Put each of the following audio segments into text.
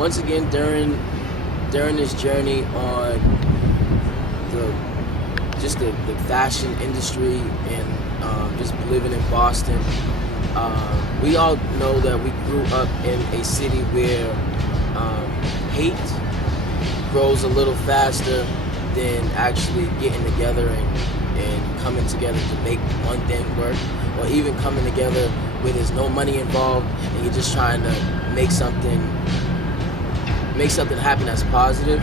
once again, during this journey on the fashion industry and just living in Boston, we all know that we grew up in a city where hate grows a little faster than actually getting together and coming together to make one thing work, or even coming together where there's no money involved and you're just trying to make something happen that's positive.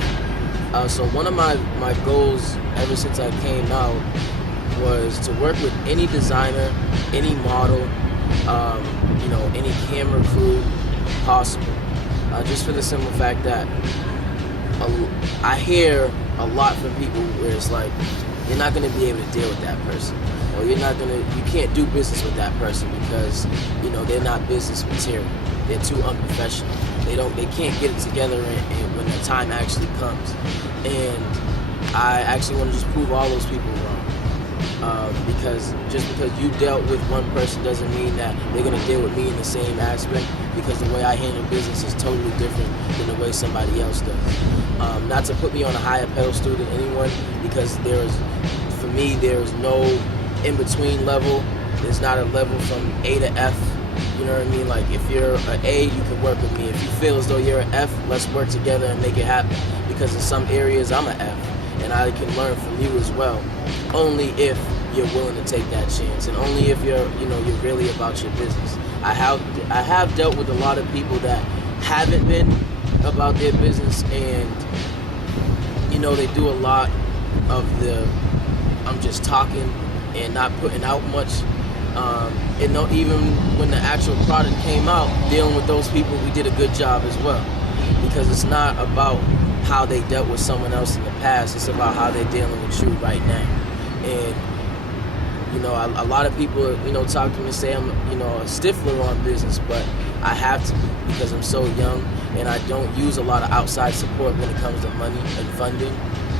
So one of my goals ever since I came out was to work with any designer, any model, any camera crew possible. Just for the simple fact that I hear a lot from people where it's like, you're not going to be able to deal with that person, or you can't do business with that person because they're not business material. They're too unprofessional. They can't get it together and when the time actually comes. And I actually want to just prove all those people wrong. Because just because you dealt with one person doesn't mean that they're going to deal with me in the same aspect, because the way I handle business is totally different than the way somebody else does. Not to put me on a higher pedestal than anyone, because for me, there's no in-between level. There's not a level from A to F. You know what I mean? Like, if you're an A, you can work with me. If you feel as though you're an F, let's work together and make it happen. Because in some areas, I'm an F, and I can learn from you as well. Only if you're willing to take that chance, and only if you're really about your business. I have dealt with a lot of people that haven't been about their business, and they do a lot of the I'm just talking and not putting out much. And even when the actual product came out, dealing with those people, we did a good job as well. Because it's not about how they dealt with someone else in the past, it's about how they're dealing with you right now. And a lot of people talk to me and say I'm a stiffler on business, but I have to be, because I'm so young and I don't use a lot of outside support when it comes to money and funding.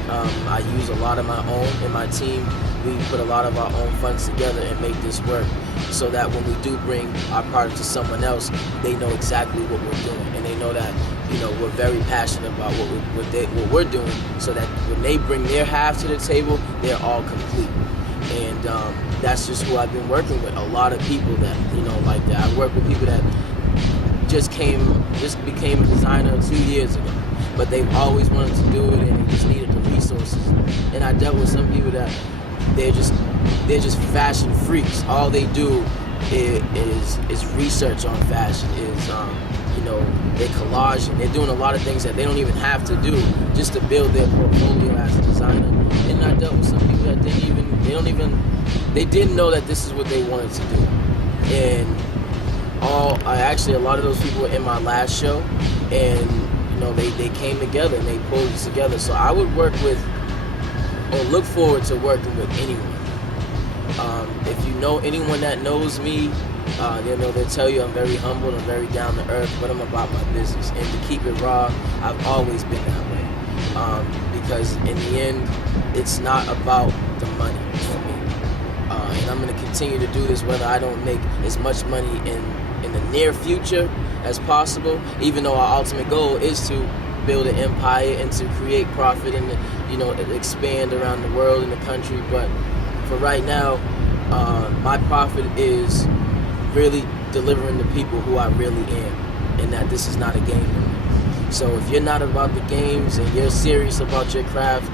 I use a lot of my own, and my team, we put a lot of our own funds together and make this work, so that when we do bring our product to someone else, they know exactly what we're doing, and they know that we're very passionate about what we're doing, so that when they bring their half to the table, they're all complete. And that's just who I've been working with. A lot of people that like that. I work with people that just became a designer 2 years ago, but they've always wanted to do it and they just needed the resources. And I dealt with some people that they're just fashion freaks. All they do is research on fashion, they collage, and they're doing a lot of things that they don't even have to do just to build their portfolio as a designer. And I dealt with some people that they didn't know that this is what they wanted to do. And a lot of those people were in my last show, and they came together and they pulled it together. So I would look forward to working with anyone. If you know anyone that knows me, they'll tell you I'm very humble and very down to earth, but I'm about my business. And to keep it raw, I've always been that way. Because in the end, it's not about the money for me. And I'm going to continue to do this whether I don't make as much money in the near future as possible, even though our ultimate goal is to build an empire and to create profit and expand around the world and the country. But for right now, my profit is really delivering to people who I really am, and that this is not a game for me. So if you're not about the games and you're serious about your craft,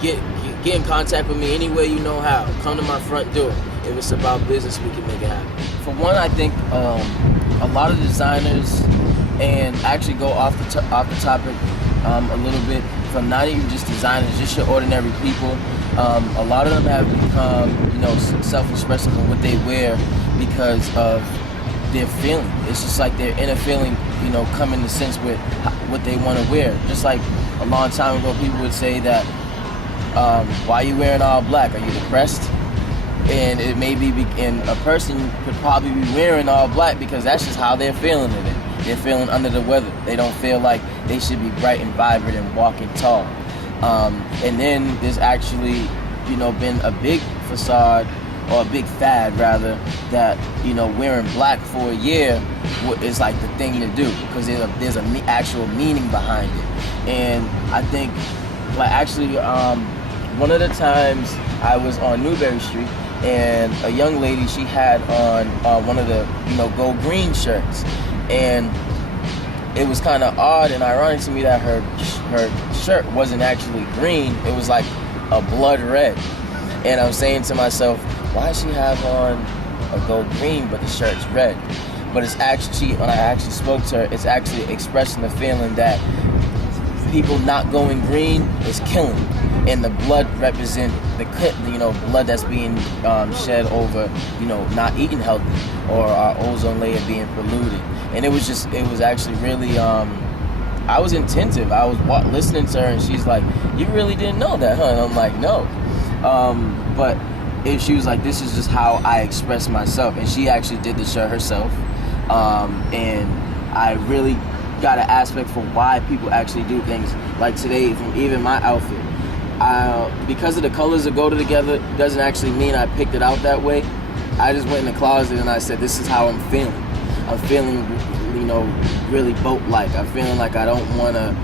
get in contact with me any way you know how. Come to my front door. If it's about business, we can make it happen. For one, I think a lot of designers, and actually go off the topic a little bit, from not even just designers, just your ordinary people. A lot of them have become, self-expressive in what they wear because of their feeling. It's just like their inner feeling, come into sense with what they want to wear. Just like a long time ago, people would say that, why are you wearing all black? Are you depressed? And it may be, and a person could probably be wearing all black because that's just how they're feeling today. They're feeling under the weather. They don't feel like they should be bright and vibrant and walking tall. And then there's actually, been a big facade, or a big fad rather, that, wearing black for a year is like the thing to do, because there's actual meaning behind it. And I think, like, actually, one of the times I was on Newberry Street, and a young lady, she had on one of the, Go Green shirts, and it was kind of odd and ironic to me that her shirt wasn't actually green. It was like a blood red. And I'm saying to myself, why does she have on a Go Green but the shirt's red? But it's actually, when I actually spoke to her, it's actually expressing the feeling that people not going green is killing, and the blood represent the blood that's being shed over not eating healthy, or our ozone layer being polluted. And it was actually really I was attentive. I was listening to her, and she's like, "You really didn't know that, huh?" And I'm like, "No," but she was like, "This is just how I express myself," and she actually did the shirt herself, and I really got an aspect for why people actually do things like today. From even my outfit, because of the colors that go together, doesn't actually mean I picked it out that way. I just went in the closet and I said, this is how I'm feeling. I'm feeling, really boat-like. I'm feeling like I don't want to,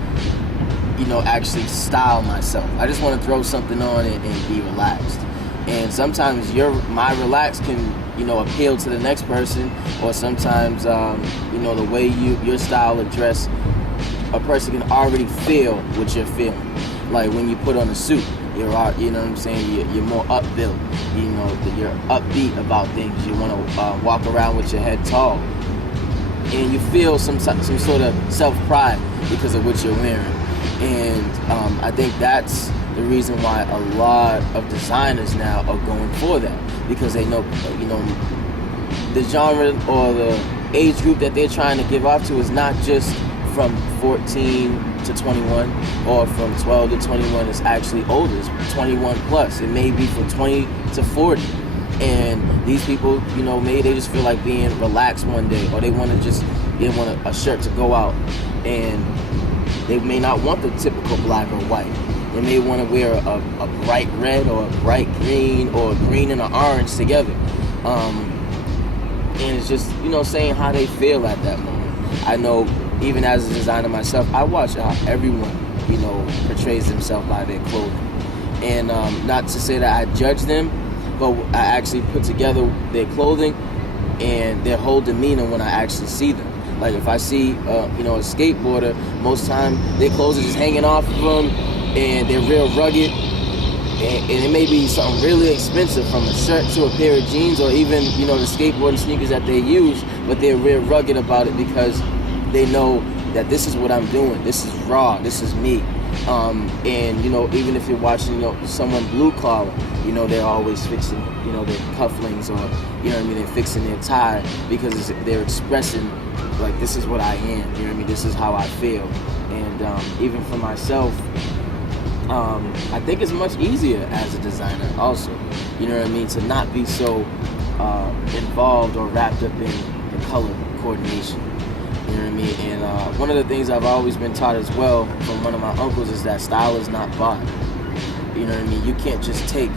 actually style myself. I just want to throw something on it and be relaxed. And sometimes my relax can, appeal to the next person, or sometimes, the way your style of dress, a person can already feel what you're feeling. Like when you put on a suit, you're what I'm saying, you're more upbuilt, you're upbeat about things. You want to walk around with your head tall, and you feel some sort of self-pride because of what you're wearing. And I think that's the reason why a lot of designers now are going for that, because they know, the genre or the age group that they're trying to give off to is not just from 14 to 21 or from 12 to 21. It's actually older. It's 21 plus. It may be from 20 to 40. And these people, maybe they just feel like being relaxed one day, or they want a shirt to go out, and they may not want the typical black or white. They may want to wear a bright red or a bright green, or green and an orange together. And it's just, saying how they feel at that moment. I know, even as a designer myself, I watch how everyone, portrays themselves by their clothing. And not to say that I judge them, but I actually put together their clothing and their whole demeanor when I actually see them. Like if I see, a skateboarder, most time their clothes are just hanging off of them, and they're real rugged. And it may be something really expensive, from a shirt to a pair of jeans, or even, the skateboarding sneakers that they use, but they're real rugged about it because they know that this is what I'm doing. This is raw. This is me. And, even if you're watching, someone blue collar, they're always fixing, their cufflinks, or, they're fixing their tie, because they're expressing, like, this is what I am, this is how I feel. And even for myself, I think it's much easier as a designer also, to not be so involved or wrapped up in the color coordination. And one of the things I've always been taught as well from one of my uncles is that style is not bought. You can't just take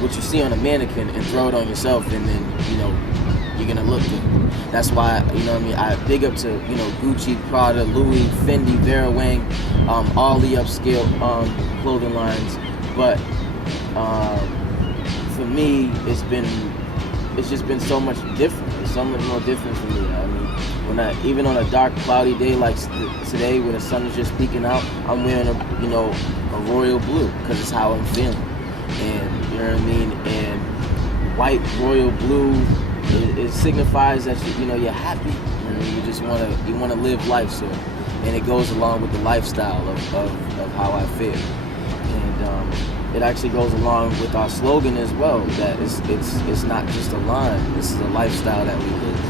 what you see on a mannequin and throw it on yourself, and then, you're gonna look good. That's why, I big up to, Gucci, Prada, Louis, Fendi, Vera Wang, all the upscale clothing lines. But for me, it's just been so much different. It's so much more different for me. Even on a dark, cloudy day like today, when the sun is just peeking out, I'm wearing a royal blue, because it's how I'm feeling. And and white royal blue, it signifies that you're happy. You just want to live life, so, and it goes along with the lifestyle of how I feel. And it actually goes along with our slogan as well, that it's not just a line. This is a lifestyle that we live,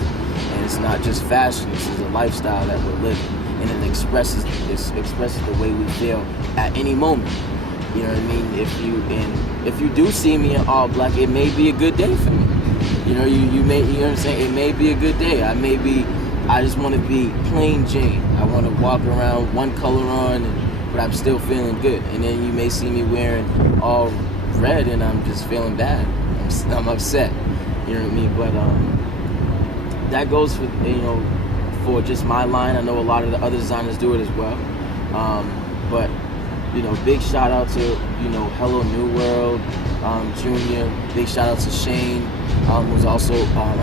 and it's not just fashion. This is a lifestyle that we're living, and it expresses the way we feel at any moment. If you do see me in all black, it may be a good day for me. You may, what I'm saying? It may be a good day. I just want to be plain Jane. I want to walk around one color on, but I'm still feeling good. And then you may see me wearing all red, and I'm just feeling bad. I'm upset. But that goes for, for just my line. I know a lot of the other designers do it as well. But big shout out to Hello New World, Junior. Big shout out to Shane, who's also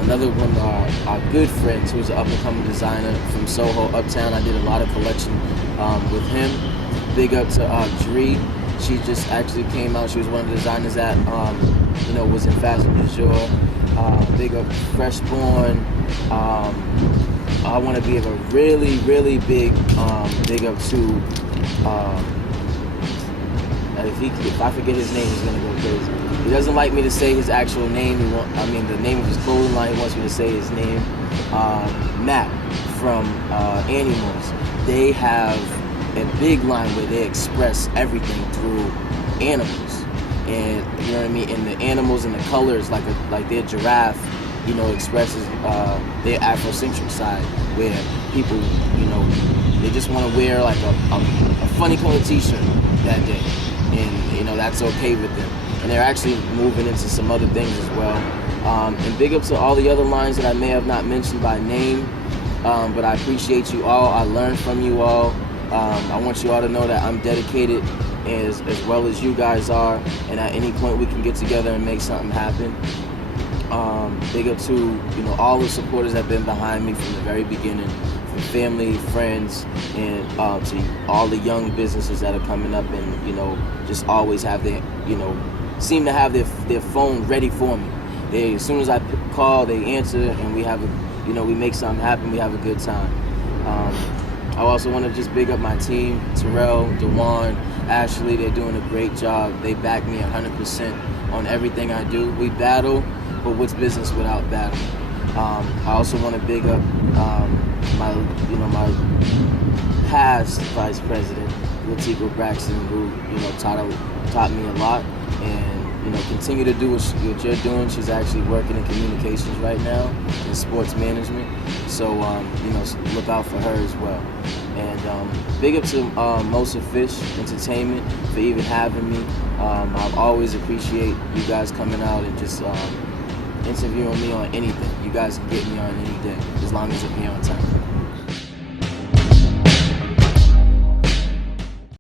another one of our good friends, who's an up and coming designer from Soho, Uptown. I did a lot of collection with him. Big up to Dree. She just actually came out. She was one of the designers that was in Fashion du Jour. Big up Freshborn. I want to give a really, really big up to. If I forget his name, he's gonna go crazy. He doesn't like me to say his actual name. The name of his clothing line. He wants me to say his name. Matt from Animals. They have a big line where they express everything through animals, and you know what I mean. And the animals and the colors, like their giraffe, expresses their Afrocentric side, where people, they just want to wear like a funny colored T-shirt that day, and that's okay with them. And they're actually moving into some other things as well. And big up to all the other lines that I may have not mentioned by name, but I appreciate you all. I learned from you all. I want you all to know that I'm dedicated as well as you guys are, and at any point we can get together and make something happen. Big up to all the supporters that have been behind me from the very beginning, from family, friends, and to all the young businesses that are coming up and just always have their seem to have their phone ready for me. As soon as I call, they answer, and we have we make something happen. We have a good time. I also want to just big up my team, Terrell, Dewan, Ashley. They're doing a great job. They back me 100% on everything I do. We battle, but what's business without battle? I also want to big up my past vice president, Latifa Braxton, who taught me a lot, and continue to do what you're doing. She's actually working in communications right now in sports management, so look out for her as well. And big up to Mos Offish Entertainment for even having me. I always appreciate you guys coming out and just interviewing me on anything. You guys can get me on any day as long as I'm here on time.